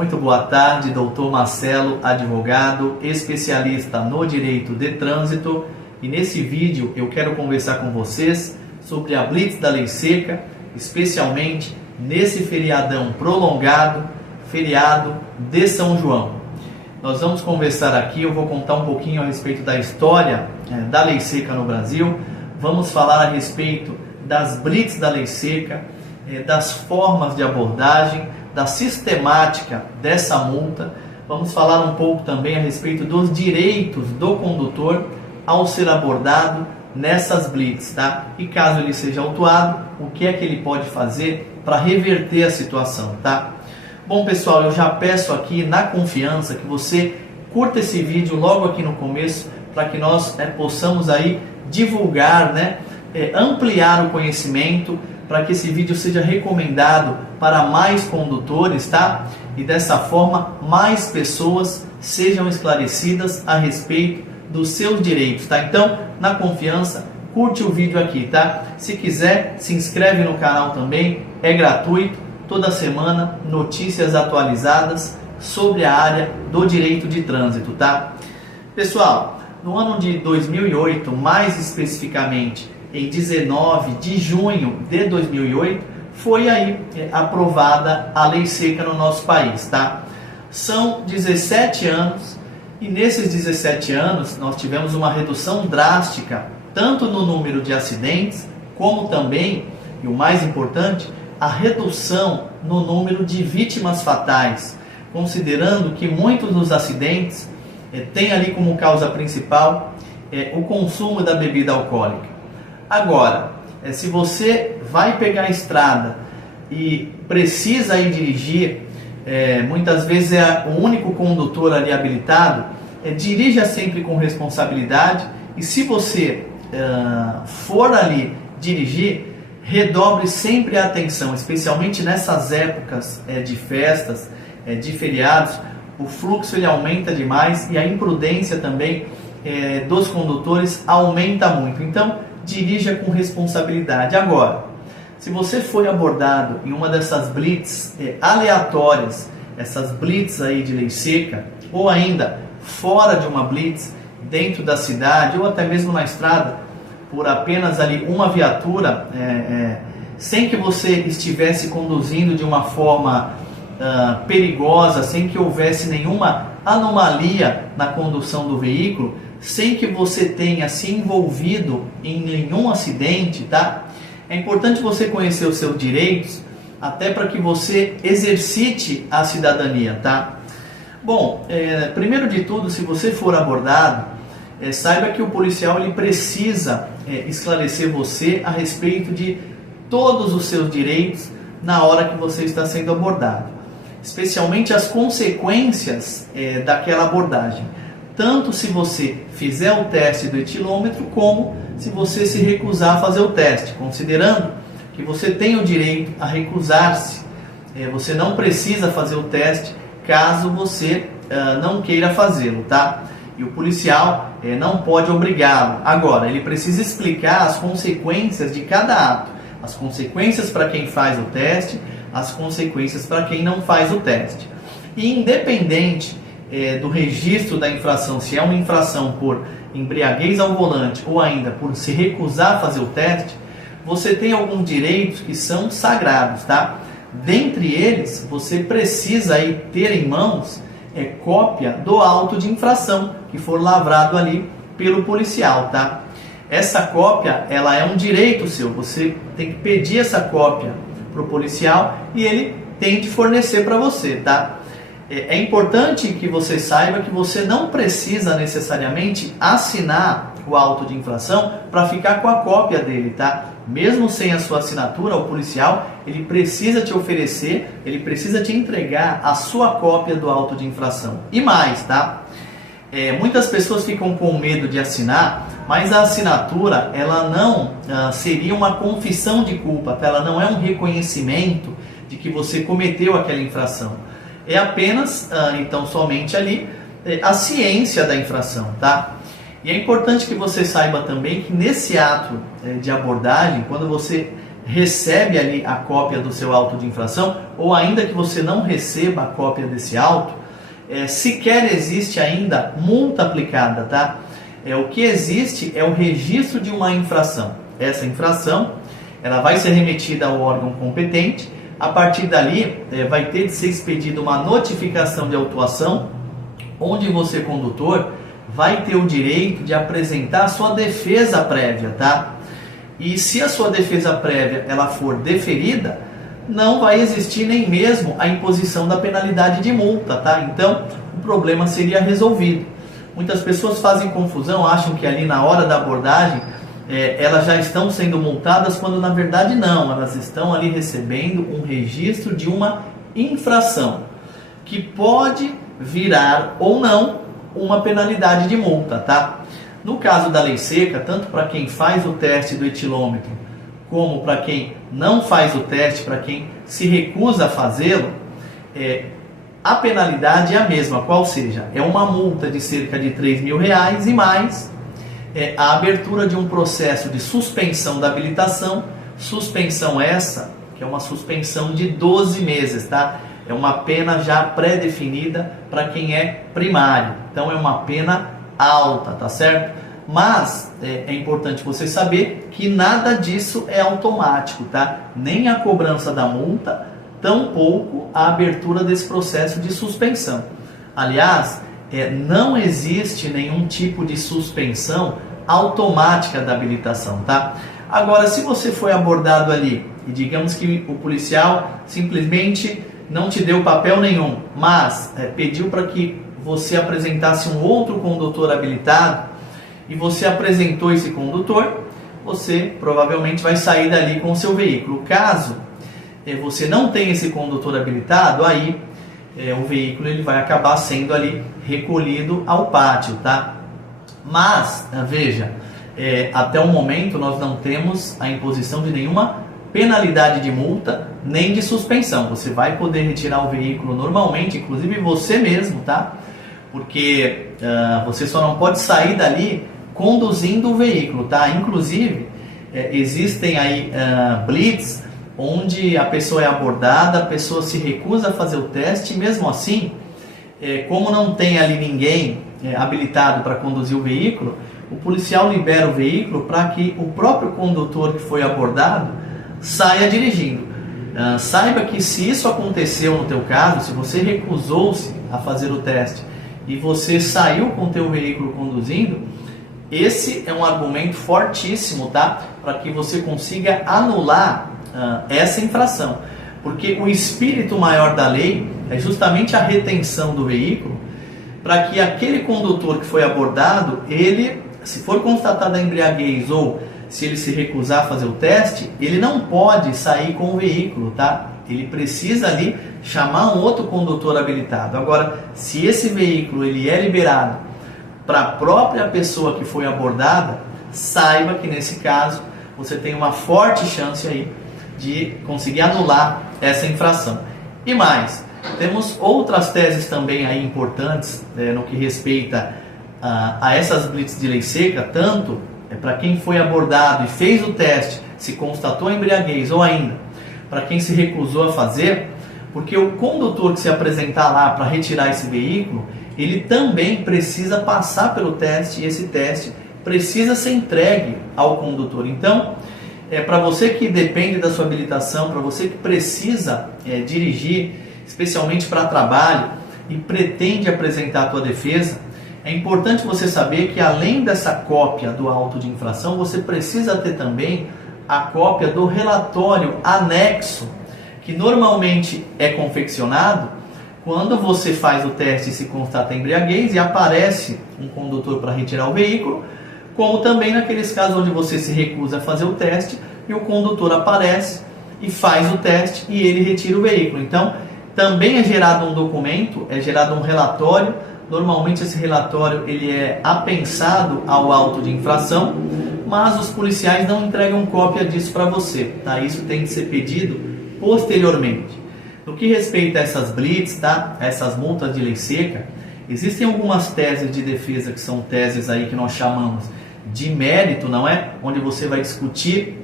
Muito boa tarde, doutor Marcelo, advogado, especialista no direito de trânsito. E nesse vídeo eu quero conversar com vocês sobre a Blitz da Lei Seca, especialmente nesse feriadão prolongado, feriado de São João. Nós vamos conversar aqui, eu vou contar um pouquinho a respeito da história da Lei Seca no Brasil. Vamos falar a respeito das Blitz da Lei Seca, das formas de abordagem, da sistemática dessa multa. Vamos falar um pouco também a respeito dos direitos do condutor ao ser abordado nessas blitz, tá? E caso ele seja autuado, o que é que ele pode fazer para reverter a situação, tá? Bom, pessoal, eu já peço aqui na confiança que você curta esse vídeo logo aqui no começo, para que nós possamos aí divulgar, ampliar o conhecimento, para que esse vídeo seja recomendado para mais condutores, tá? E dessa forma mais pessoas sejam esclarecidas a respeito dos seus direitos, tá? Então, na confiança, curte o vídeo aqui, tá? Se quiser, se inscreve no canal também, é gratuito, toda semana notícias atualizadas sobre a área do direito de trânsito, tá? Pessoal, no ano de 2008, mais especificamente em 19 de junho de 2008, foi aí aprovada a Lei Seca no nosso país, tá? São 17 anos e nesses 17 anos nós tivemos uma redução drástica, tanto no número de acidentes, como também, e o mais importante, a redução no número de vítimas fatais, considerando que muitos dos acidentes têm ali como causa principal o consumo da bebida alcoólica. Agora, se você vai pegar a estrada e precisa ir dirigir, muitas vezes é o único condutor ali habilitado, dirija sempre com responsabilidade, e se você for ali dirigir, redobre sempre a atenção, especialmente nessas épocas de festas, de feriados. O fluxo ele aumenta demais e a imprudência também dos condutores aumenta muito. Então, dirija com responsabilidade. Agora, se você foi abordado em uma dessas blitz aleatórias, essas blitz aí de lei seca, ou ainda fora de uma blitz, dentro da cidade, ou até mesmo na estrada, por apenas ali uma viatura, sem que você estivesse conduzindo de uma forma perigosa, sem que houvesse nenhuma anomalia na condução do veículo, sem que você tenha se envolvido em nenhum acidente, tá? É importante você conhecer os seus direitos, até para que você exercite a cidadania, tá? Bom, primeiro de tudo, se você for abordado, saiba que o policial ele precisa esclarecer você a respeito de todos os seus direitos na hora que você está sendo abordado, especialmente as consequências daquela abordagem. Tanto se você fizer o teste do etilômetro, como se você se recusar a fazer o teste, considerando que você tem o direito a recusar-se. Você não precisa fazer o teste caso você não queira fazê-lo, tá? E o policial não pode obrigá-lo. Agora, ele precisa explicar as consequências de cada ato. As consequências para quem faz o teste, as consequências para quem não faz o teste. E independente do registro da infração, se é uma infração por embriaguez ao volante ou ainda por se recusar a fazer o teste, você tem alguns direitos que são sagrados, tá? Dentre eles, você precisa aí ter em mãos cópia do auto de infração que for lavrado ali pelo policial, tá? Essa cópia, ela é um direito seu, você tem que pedir essa cópia para o policial e ele tem de fornecer para você, tá? É importante que você saiba que você não precisa necessariamente assinar o auto de infração para ficar com a cópia dele, tá? Mesmo sem a sua assinatura, o policial, ele precisa te oferecer, ele precisa te entregar a sua cópia do auto de infração. E mais, tá? Muitas pessoas ficam com medo de assinar, mas a assinatura, ela não seria uma confissão de culpa, tá? Ela não é um reconhecimento de que você cometeu aquela infração. É apenas, então, somente ali, a ciência da infração, tá? E é importante que você saiba também que nesse ato de abordagem, quando você recebe ali a cópia do seu auto de infração, ou ainda que você não receba a cópia desse auto, sequer existe ainda multa aplicada, tá? O que existe é o registro de uma infração. Essa infração, ela vai ser remetida ao órgão competente. A partir dali, vai ter de ser expedida uma notificação de autuação, onde você, condutor, vai ter o direito de apresentar a sua defesa prévia, tá? E se a sua defesa prévia ela for deferida, não vai existir nem mesmo a imposição da penalidade de multa, tá? Então, o problema seria resolvido. Muitas pessoas fazem confusão, acham que ali na hora da abordagem elas já estão sendo multadas, quando na verdade não, elas estão ali recebendo um registro de uma infração, que pode virar ou não uma penalidade de multa, tá? No caso da lei seca, tanto para quem faz o teste do etilômetro, como para quem não faz o teste, para quem se recusa a fazê-lo, a penalidade é a mesma, qual seja, é uma multa de cerca de R$3.000 e mais a abertura de um processo de suspensão da habilitação, suspensão essa, que é uma suspensão de 12 meses, tá? É uma pena já pré-definida para quem é primário, então é uma pena alta, tá certo? Mas é importante você saber que nada disso é automático, tá? Nem a cobrança da multa, tampouco a abertura desse processo de suspensão. Aliás, não existe nenhum tipo de suspensão automática da habilitação, tá? Agora, se você foi abordado ali e digamos que o policial simplesmente não te deu papel nenhum, mas pediu para que você apresentasse um outro condutor habilitado e você apresentou esse condutor, você provavelmente vai sair dali com o seu veículo. Caso você não tenha esse condutor habilitado, aí o veículo ele vai acabar sendo ali recolhido ao pátio, tá? Mas, veja, até o momento nós não temos a imposição de nenhuma penalidade de multa, nem de suspensão. Você vai poder retirar o veículo normalmente, inclusive você mesmo, tá? Porque você só não pode sair dali conduzindo o veículo, tá? Inclusive, existem aí blitz, onde a pessoa é abordada, a pessoa se recusa a fazer o teste, e mesmo assim, como não tem ali ninguém habilitado para conduzir o veículo, o policial libera o veículo para que o próprio condutor que foi abordado saia dirigindo. Saiba que se isso aconteceu no teu caso, se você recusou-se a fazer o teste e você saiu com o teu veículo conduzindo, esse é um argumento fortíssimo, tá? Para que você consiga anular essa infração, porque o espírito maior da lei é justamente a retenção do veículo, para que aquele condutor que foi abordado, ele, se for constatada a embriaguez ou se ele se recusar a fazer o teste, ele não pode sair com o veículo, tá? Ele precisa ali chamar um outro condutor habilitado. Agora, se esse veículo ele é liberado para a própria pessoa que foi abordada, saiba que nesse caso você tem uma forte chance aí de conseguir anular essa infração. E mais, temos outras teses também aí importantes no que respeita a essas blitz de lei seca, tanto para quem foi abordado e fez o teste, se constatou a embriaguez, ou ainda para quem se recusou a fazer, porque o condutor que se apresentar lá para retirar esse veículo, ele também precisa passar pelo teste, e esse teste precisa ser entregue ao condutor. Então, para você que depende da sua habilitação, para você que precisa dirigir, especialmente para trabalho, e pretende apresentar a sua defesa, é importante você saber que além dessa cópia do auto de infração, você precisa ter também a cópia do relatório anexo, que normalmente é confeccionado quando você faz o teste e se constata a embriaguez e aparece um condutor para retirar o veículo, como também naqueles casos onde você se recusa a fazer o teste e o condutor aparece e faz o teste e ele retira o veículo. Então, também é gerado um documento, é gerado um relatório. Normalmente esse relatório ele é apensado ao auto de infração, mas os policiais não entregam cópia disso para você, tá? Isso tem que ser pedido posteriormente. No que respeita a essas blitz, tá? Essas multas de lei seca, existem algumas teses de defesa que são teses aí que nós chamamos de mérito, não é? Onde você vai discutir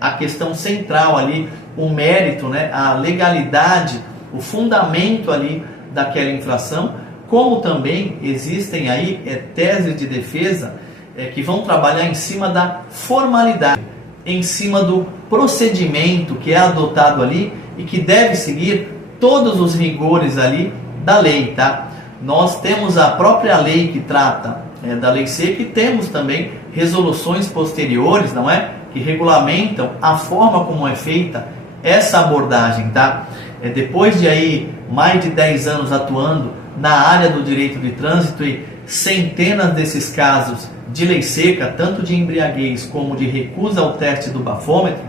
a questão central ali, o mérito, né? A legalidade, o fundamento ali daquela infração, como também existem aí teses de defesa que vão trabalhar em cima da formalidade, em cima do procedimento que é adotado ali e que deve seguir todos os rigores ali da lei, tá? Nós temos a própria lei que trata da lei seca e temos também resoluções posteriores, não é? Que regulamentam a forma como é feita essa abordagem, tá? Depois de aí mais de 10 anos atuando na área do direito de trânsito e centenas desses casos de lei seca, tanto de embriaguez como de recusa ao teste do bafômetro,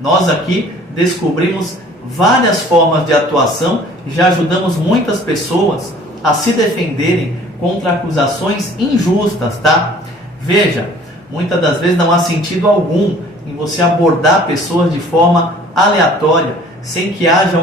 nós aqui descobrimos várias formas de atuação e já ajudamos muitas pessoas a se defenderem contra acusações injustas, tá? Veja, muitas das vezes não há sentido algum em você abordar pessoas de forma aleatória, sem que haja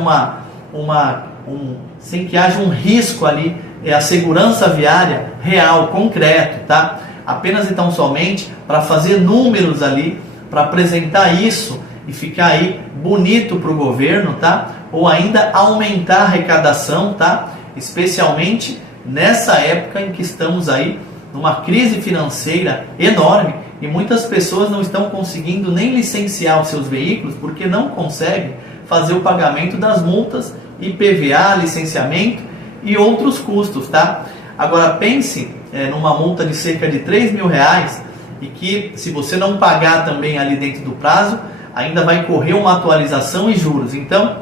sem que haja um risco ali, a segurança viária real, concreto, tá? Apenas então somente para fazer números ali, para apresentar isso e ficar aí bonito para o governo, tá? Ou ainda aumentar a arrecadação, tá? Especialmente nessa época em que estamos aí numa crise financeira enorme e muitas pessoas não estão conseguindo nem licenciar os seus veículos porque não conseguem fazer o pagamento das multas, IPVA, licenciamento e outros custos, tá? Agora pense numa multa de cerca de R$3.000 e que se você não pagar também ali dentro do prazo, ainda vai correr uma atualização e juros. Então,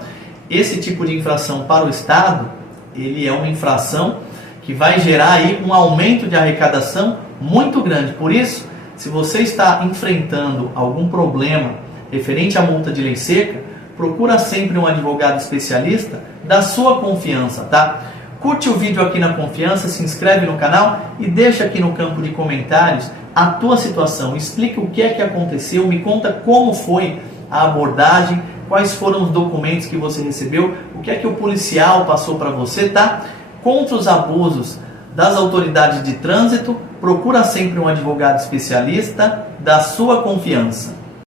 esse tipo de infração para o Estado, ele é uma infração que vai gerar aí um aumento de arrecadação muito grande. Por isso, se você está enfrentando algum problema referente à multa de lei seca, procura sempre um advogado especialista da sua confiança, tá? Curte o vídeo aqui na confiança, se inscreve no canal e deixa aqui no campo de comentários a tua situação. Explica o que é que aconteceu, me conta como foi a abordagem, quais foram os documentos que você recebeu, o que é que o policial passou para você, tá? Contra os abusos das autoridades de trânsito, procura sempre um advogado especialista da sua confiança.